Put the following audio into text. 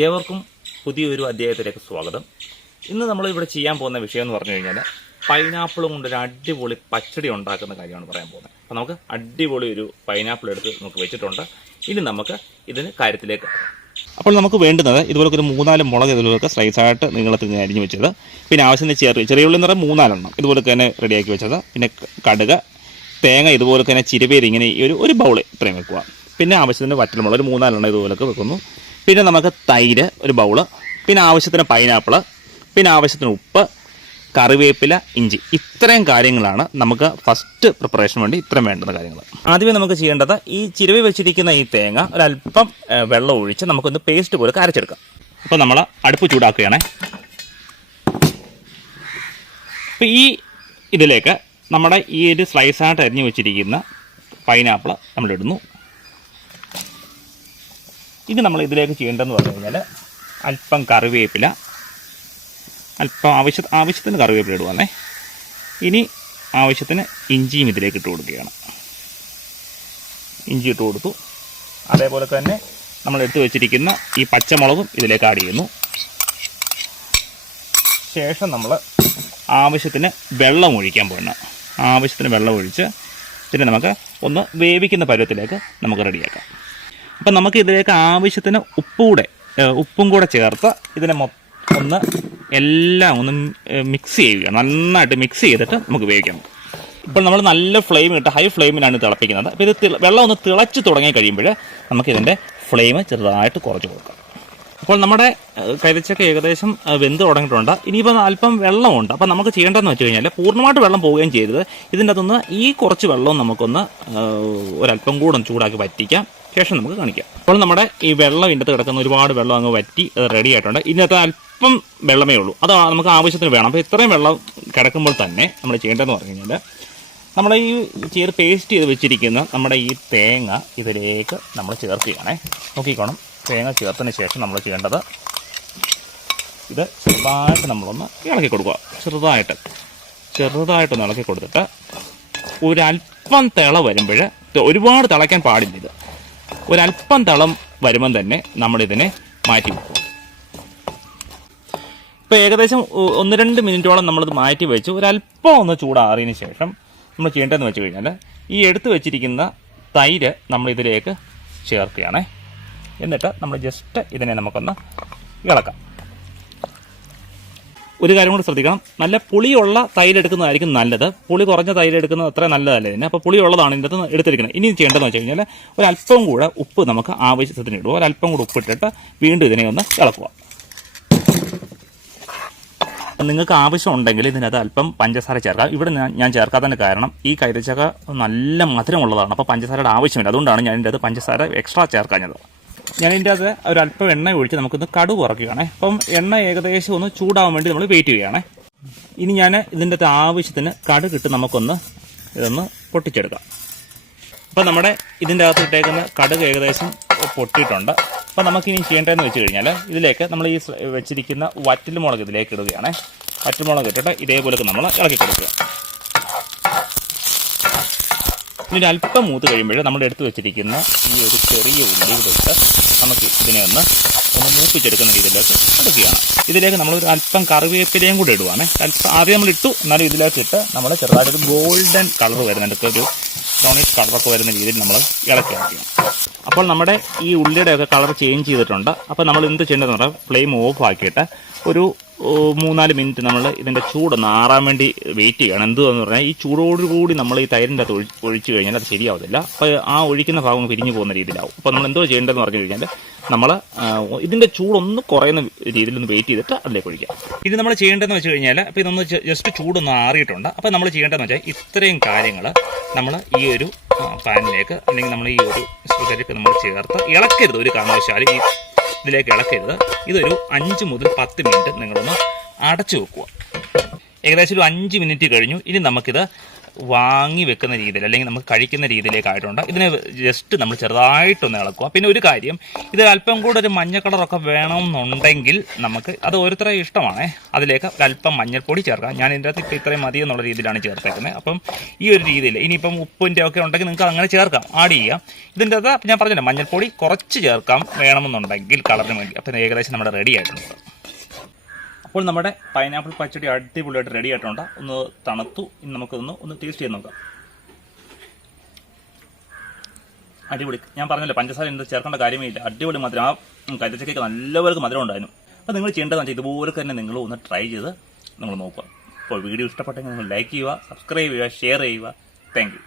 ഏവർക്കും പുതിയൊരു അധ്യായത്തിലേക്ക് സ്വാഗതം. ഇന്ന് നമ്മൾ ഇവിടെ ചെയ്യാൻ പോകുന്ന വിഷയം എന്ന് പറഞ്ഞു കഴിഞ്ഞാൽ പൈനാപ്പിൾ കൊണ്ടൊരു അടിപൊളി പച്ചടി ഉണ്ടാക്കുന്ന കാര്യമാണ് പറയാൻ പോകുന്നത്. അപ്പോൾ നമുക്ക് അടിപൊളി ഒരു പൈനാപ്പിൾ എടുത്ത് നമുക്ക് വെച്ചിട്ടുണ്ട്. ഇനി നമുക്ക് ഇതിന് കാര്യത്തിലേക്ക്. അപ്പോൾ നമുക്ക് വേണ്ടുന്നത് ഇതുപോലൊക്കെ ഒരു 3-4 മുളക് ഇതുപോലൊക്കെ സ്ലൈസായിട്ട് നീളത്തിൽ അരിഞ്ഞ് വെച്ചത്, പിന്നെ ആവശ്യത്തിന് ചെറിയ ഉള്ളി എന്ന് പറഞ്ഞാൽ 4 എണ്ണം ഇതുപോലെ തന്നെ റെഡിയാക്കി വെച്ചത്, പിന്നെ കടുക്, തേങ്ങ ഇതുപോലെ തന്നെ ചിരവേരി ഇങ്ങനെ ഒരു ബൗൾ ഇത്രയും വെക്കുക. പിന്നെ ആവശ്യത്തിന് വറ്റൽമുളക് ഒരു 3-4 എണ്ണം ഇതുപോലൊക്കെ വെക്കുന്നു. പിന്നെ നമുക്ക് തൈര് ഒരു ബൗള്, പിന്നെ ആവശ്യത്തിന് പൈനാപ്പിൾ, പിന്നെ ആവശ്യത്തിന് ഉപ്പ്, കറിവേപ്പില, ഇഞ്ചി. ഇത്രയും കാര്യങ്ങളാണ് നമുക്ക് ഫസ്റ്റ് പ്രിപ്പറേഷന് വേണ്ടി ഇത്രയും വേണ്ടുന്ന കാര്യങ്ങൾ. ആദ്യമേ നമുക്ക് ചെയ്യേണ്ടത് ഈ ചിരവി വെച്ചിരിക്കുന്ന ഈ തേങ്ങ ഒരല്പം വെള്ളം ഒഴിച്ച് നമുക്കൊന്ന് പേസ്റ്റ് പോലെ അരച്ചെടുക്കാം. അപ്പോൾ നമ്മൾ അടുപ്പ് ചൂടാക്കുകയാണേ. അപ്പോൾ ഈ ഇതിലേക്ക് നമ്മുടെ ഈ ഒരു സ്ലൈസായിട്ട് അരിഞ്ഞു വെച്ചിരിക്കുന്ന പൈനാപ്പിൾ നമ്മളിടുന്നു. ഇത് നമ്മൾ ഇതിലേക്ക് ചെയ്യേണ്ടതെന്ന് പറഞ്ഞു കഴിഞ്ഞാൽ അല്പം കറിവേപ്പില, അല്പം ആവശ്യത്തിന് കറിവേപ്പില ഇടുവാണേ. ഇനി ആവശ്യത്തിന് ഇഞ്ചിയും ഇതിലേക്ക് ഇട്ട് കൊടുക്കുകയാണ്. ഇഞ്ചി ഇട്ട് കൊടുത്തു. അതേപോലെ തന്നെ നമ്മൾ എടുത്തു വെച്ചിരിക്കുന്ന ഈ പച്ചമുളകും ഇതിലേക്ക് ആഡ് ചെയ്യുന്നു. ശേഷം നമ്മൾ ആവശ്യത്തിന് വെള്ളം ഒഴിക്കാൻ പോകണം. ആവശ്യത്തിന് വെള്ളം ഒഴിച്ച് പിന്നെ നമുക്ക് ഒന്ന് വേവിക്കുന്ന പരുവത്തിലേക്ക് നമുക്ക് റെഡിയാക്കാം. അപ്പം നമുക്ക് ഇതിലേക്ക് ആവശ്യത്തിന് ഉപ്പും കൂടെ ചേർത്ത് ഇതിനെ എല്ലാം ഒന്ന് മിക്സ് ചെയ്യുക. നന്നായിട്ട് മിക്സ് ചെയ്തിട്ട് നമുക്ക് വേവിക്കാം. ഇപ്പോൾ നമ്മൾ നല്ല ഫ്ലെയിം ഇട്ട് ഹൈ ഫ്ലെയിമിലാണ് തിളപ്പിക്കുന്നത്. അപ്പോൾ ഇത് വെള്ളം ഒന്ന് തിളച്ച് തുടങ്ങി കഴിയുമ്പോൾ നമുക്കിതിൻ്റെ ഫ്ലെയിം ചെറുതായിട്ട് കുറച്ച് കൊടുക്കാം. അപ്പോൾ നമ്മുടെ കൈതച്ചക്ക ഏകദേശം വെന്ത് തുടങ്ങിയിട്ടുണ്ട്. ഇനിയിപ്പോൾ അല്പം വെള്ളമുണ്ട്. അപ്പോൾ നമുക്ക് ചെയ്യേണ്ടതെന്ന് വെച്ച് കഴിഞ്ഞാൽ പൂർണ്ണമായിട്ട് വെള്ളം പോവുകയും ചെയ്തത് ഇതിൻ്റെ അകത്തുനിന്ന് ഈ കുറച്ച് വെള്ളവും നമുക്കൊന്ന് ഒരല്പം കൂടെ ഒന്ന് ചൂടാക്കി വറ്റിക്കാം. ശേഷം നമുക്ക് കാണിക്കാം. അപ്പോൾ നമ്മുടെ ഈ വെള്ളം ഇതിൻ്റെ അകത്ത് കിടക്കുന്ന ഒരുപാട് വെള്ളം അങ്ങ് വറ്റി റെഡി ആയിട്ടുണ്ട്. ഇതിനകത്ത് അല്പം വെള്ളമേ ഉള്ളൂ. അത് നമുക്ക് ആവശ്യത്തിന് വേണം. അപ്പോൾ ഇത്രയും വെള്ളം കിടക്കുമ്പോൾ തന്നെ നമ്മൾ ചെയ്യേണ്ടതെന്ന് പറഞ്ഞു കഴിഞ്ഞാൽ നമ്മൾ ഈ പേസ്റ്റ് ചെയ്ത് വെച്ചിരിക്കുന്ന നമ്മുടെ ഈ തേങ്ങ ഇതിലേക്ക് നമ്മൾ ചേർക്കുകയാണേ. നോക്കിക്കോണം. തേങ്ങ ചേർത്തതിന് ശേഷം നമ്മൾ ചെയ്യേണ്ടത് ഇത് ചെറുതായിട്ട് നമ്മളൊന്ന് ഇളക്കി കൊടുക്കുക. ചെറുതായിട്ടൊന്ന് ഇളക്കി കൊടുത്തിട്ട് ഒരല്പം തിള വരുമ്പോൾ, ഒരുപാട് തിളയ്ക്കാൻ പാടില്ല. ഇത് ഒരല്പം തിളം വരുമ്പം തന്നെ നമ്മളിതിനെ മാറ്റി വെക്കും. ഇപ്പോൾ ഏകദേശം 1-2 മിനിറ്റോളം നമ്മളിത് മാറ്റി വെച്ച് ഒരല്പം ഒന്ന് ചൂടാറിയതിന് ശേഷം നമ്മൾ ചെയ്യേണ്ടതെന്ന് വെച്ച് കഴിഞ്ഞാൽ ഈ എടുത്തു വെച്ചിരിക്കുന്ന തൈര് നമ്മളിതിലേക്ക് ചേർക്കുകയാണേ. എന്നിട്ട് നമ്മൾ ജസ്റ്റ് ഇതിനെ നമുക്കൊന്ന് ഇളക്കാം. ഒരു കാര്യം കൂടി ശ്രദ്ധിക്കണം, നല്ല പുളിയുള്ള തൈര് എടുക്കുന്നതായിരിക്കും നല്ലത്. പുളി കുറഞ്ഞ തൈര് എടുക്കുന്നത് അത്ര നല്ലതല്ല ഇതിന്. അപ്പോൾ പുളിയുള്ളതാണ് ഇതിൻ്റെ അകത്ത് എടുത്തിരിക്കുന്നത്. ഇനി ചെയ്യേണ്ടതെന്ന് വെച്ച് കഴിഞ്ഞാൽ ഒരല്പം കൂടെ ഉപ്പ് നമുക്ക് ആവശ്യത്തിന് ഇടുക. ഒരല്പം കൂടെ ഉപ്പിട്ടിട്ട് വീണ്ടും ഇതിനെ ഒന്ന് ഇളക്കുക. നിങ്ങൾക്ക് ആവശ്യമുണ്ടെങ്കിൽ ഇതിനകത്ത് അല്പം പഞ്ചസാര ചേർക്കാം. ഇവിടെ ഞാൻ ചേർക്കാത്തതിൻ്റെ കാരണം ഈ കൈതച്ചക്ക നല്ല മധുരമുള്ളതാണ്. അപ്പോൾ പഞ്ചസാരയുടെ ആവശ്യമില്ല. അതുകൊണ്ടാണ് ഞാൻ ഇതിൻ്റെ അത് പഞ്ചസാര എക്സ്ട്രാ ചേർക്കാഞ്ഞത്. ഞാനിതിൻ്റെ അത് ഒരല്പം എണ്ണ ഒഴിച്ച് നമുക്കൊന്ന് കടുക് കുറയ്ക്കുകയാണേ. അപ്പം എണ്ണ ഏകദേശം ഒന്ന് ചൂടാവാൻ വേണ്ടി നമ്മൾ വെയിറ്റ് ചെയ്യുകയാണേ. ഇനി ഞാൻ ഇതിൻ്റെ അകത്ത് ആവശ്യത്തിന് കടുക് ഇട്ട് നമുക്കൊന്ന് ഇതൊന്ന് പൊട്ടിച്ചെടുക്കാം. അപ്പം നമ്മുടെ ഇതിൻ്റെ അകത്ത് ഇട്ടേക്കുന്ന കടുക് ഏകദേശം പൊട്ടിയിട്ടുണ്ട്. അപ്പം നമുക്കിനി ചെയ്യേണ്ടതെന്ന് വെച്ച് കഴിഞ്ഞാൽ ഇതിലേക്ക് നമ്മൾ ഈ വെച്ചിരിക്കുന്ന വറ്റൽമുളക് ഇതിലേക്ക് ഇടുകയാണേ. വറ്റൽമുളക് ഇട്ടിട്ട് ഇതേപോലൊക്കെ നമ്മൾ ഇളക്കി കൊടുക്കുക. ഇനി അല്പം മൂത്ത് കഴിയുമ്പോൾ നമ്മൾ എടുത്തു വെച്ചിരിക്കുന്ന ഈ ഒരു ചെറിയ ഉള്ളിയിലിട്ട് നമുക്ക് ഇതിനെ ഒന്ന് മൂപ്പിച്ചെടുക്കുന്ന രീതിയിലേക്ക് എടുക്കുകയാണ്. ഇതിലേക്ക് നമ്മളൊരു അല്പം കറിവേപ്പിലയും കൂടി ഇടുവാണ്. ആദ്യം നമ്മൾ ഇട്ടു, എന്നാലും ഇതിലേക്ക് ഇട്ട് നമ്മൾ ചെറുതായിട്ടൊരു ഗോൾഡൻ കളർ വരുന്നുണ്ട്, ഒരു ബ്രൗണിഷ് കളറൊക്കെ വരുന്ന രീതിയിൽ നമ്മൾ ഇളക്കി വയ്ക്കണം. അപ്പോൾ നമ്മുടെ ഈ ഉള്ളിയുടെയൊക്കെ കളർ ചേഞ്ച് ചെയ്തിട്ടുണ്ട്. അപ്പോൾ നമ്മൾ എന്ത് ചെയ്യേണ്ടതെന്ന് പറഞ്ഞാൽ ഫ്ലെയിം ഓഫ് ആക്കിയിട്ട് ഒരു 3-4 മിനിറ്റ് നമ്മൾ ഇതിൻ്റെ ചൂടൊന്ന് ആറാൻ വേണ്ടി വെയിറ്റ് ചെയ്യണം. എന്തുവെന്ന് പറഞ്ഞാൽ ഈ ചൂടോടുകൂടി നമ്മൾ ഈ തൈരിൻ്റെ അകത്ത് ഒഴിച്ചു കഴിഞ്ഞാൽ അത് ശരിയാവത്തില്ല. അപ്പോൾ ആ ഒഴിക്കുന്ന ഭാഗം പിരിഞ്ഞു പോകുന്ന രീതിയിലാവും. അപ്പോൾ നമ്മൾ എന്തോ ചെയ്യേണ്ടതെന്ന് പറഞ്ഞു കഴിഞ്ഞാൽ നമ്മൾ ഇതിൻ്റെ ചൂടൊന്ന് കുറയുന്ന രീതിയിലൊന്ന് വെയിറ്റ് ചെയ്തിട്ട് അതിലേക്ക് ഒഴിക്കാം. ഇത് നമ്മൾ ചെയ്യേണ്ടതെന്ന് വെച്ച് കഴിഞ്ഞാൽ അപ്പോൾ ഇതൊന്ന് ജസ്റ്റ് ചൂടൊന്ന് ആറിയിട്ടുണ്ട്. അപ്പോൾ നമ്മൾ ചെയ്യേണ്ടതെന്ന് വെച്ചാൽ ഇത്രയും കാര്യങ്ങൾ നമ്മൾ ഈ ഒരു പാനിലേക്ക് അല്ലെങ്കിൽ നമ്മൾ ഈ ഒരു സ്പൂണിലേക്ക് നമ്മൾ ചേർത്ത് ഇളക്കരുത്. ഒരു കാരണവശാലും ഇതിലേക്ക് ഇളക്കരുത്. ഇതൊരു 5 മുതൽ 10 മിനിറ്റ് നിങ്ങളൊന്ന് അടച്ചു വെക്കുക. ഏകദേശം ഒരു 5 മിനിറ്റ് കഴിഞ്ഞു. ഇനി നമുക്കിത് വാങ്ങി വെക്കുന്ന രീതിയിൽ അല്ലെങ്കിൽ നമുക്ക് കഴിക്കുന്ന രീതിയിലേക്കായിട്ടുണ്ട്. ഇതിനെ ജസ്റ്റ് നമ്മൾ ചെറുതായിട്ടൊന്ന് ഇളക്കുക. പിന്നെ ഒരു കാര്യം, ഇത് അല്പം കൂടെ ഒരു മഞ്ഞ കളറൊക്കെ വേണമെന്നുണ്ടെങ്കിൽ നമുക്ക് അത് ഓരോരുത്തരുടെ ഇഷ്ടമാണ്. അതിലേക്ക് അല്പം മഞ്ഞൾപ്പൊടി ചേർക്കാം. ഞാൻ ഇതിൻ്റെ അകത്ത് ഇത്രയും മതി എന്നുള്ള രീതിയിലാണ് ചേർത്തേക്കുന്നത്. അപ്പം ഈ ഒരു രീതിയിൽ ഇനിയിപ്പം ഉപ്പിൻ്റെ ഒക്കെ ഉണ്ടെങ്കിൽ നിങ്ങൾക്ക് അങ്ങനെ ചേർക്കാം, ആഡ് ചെയ്യാം. ഇതിൻ്റെ അകത്ത് ഞാൻ പറഞ്ഞില്ല, മഞ്ഞൾപ്പൊടി കുറച്ച് ചേർക്കാം വേണമെന്നുണ്ടെങ്കിൽ കളറിന് വേണ്ടി. അപ്പം ഏകദേശം നമ്മുടെ റെഡി ആയിട്ടുണ്ട്. അപ്പോൾ നമ്മുടെ പൈനാപ്പിൾ പച്ചടി അടിപൊളിയായിട്ട് റെഡി ആയിട്ടുണ്ട്. ഒന്ന് തണുത്തു. ഇനി നമുക്കൊന്ന് ടേസ്റ്റ് ചെയ്ത് നോക്കാം. അടിപൊളി. ഞാൻ പറഞ്ഞല്ലോ, പഞ്ചസാര എന്ത് ചേർക്കേണ്ട കാര്യമേ ഇല്ല. അടിപൊളി മധുരം. ആ കരിച്ചക്കയ്ക്ക് നല്ലപോലെ മധുരം ഉണ്ടായിരുന്നു. അപ്പോൾ നിങ്ങൾ ചെയ്യേണ്ടതെന്ന് വെച്ചാൽ ഇതുപോലെ തന്നെ നിങ്ങൾ ഒന്ന് ട്രൈ ചെയ്ത് നിങ്ങൾ നോക്കുക. അപ്പോൾ വീഡിയോ ഇഷ്ടപ്പെട്ടെങ്കിൽ നിങ്ങൾ ലൈക്ക് ചെയ്യുക, സബ്സ്ക്രൈബ് ചെയ്യുക, ഷെയർ ചെയ്യുക. Thank you.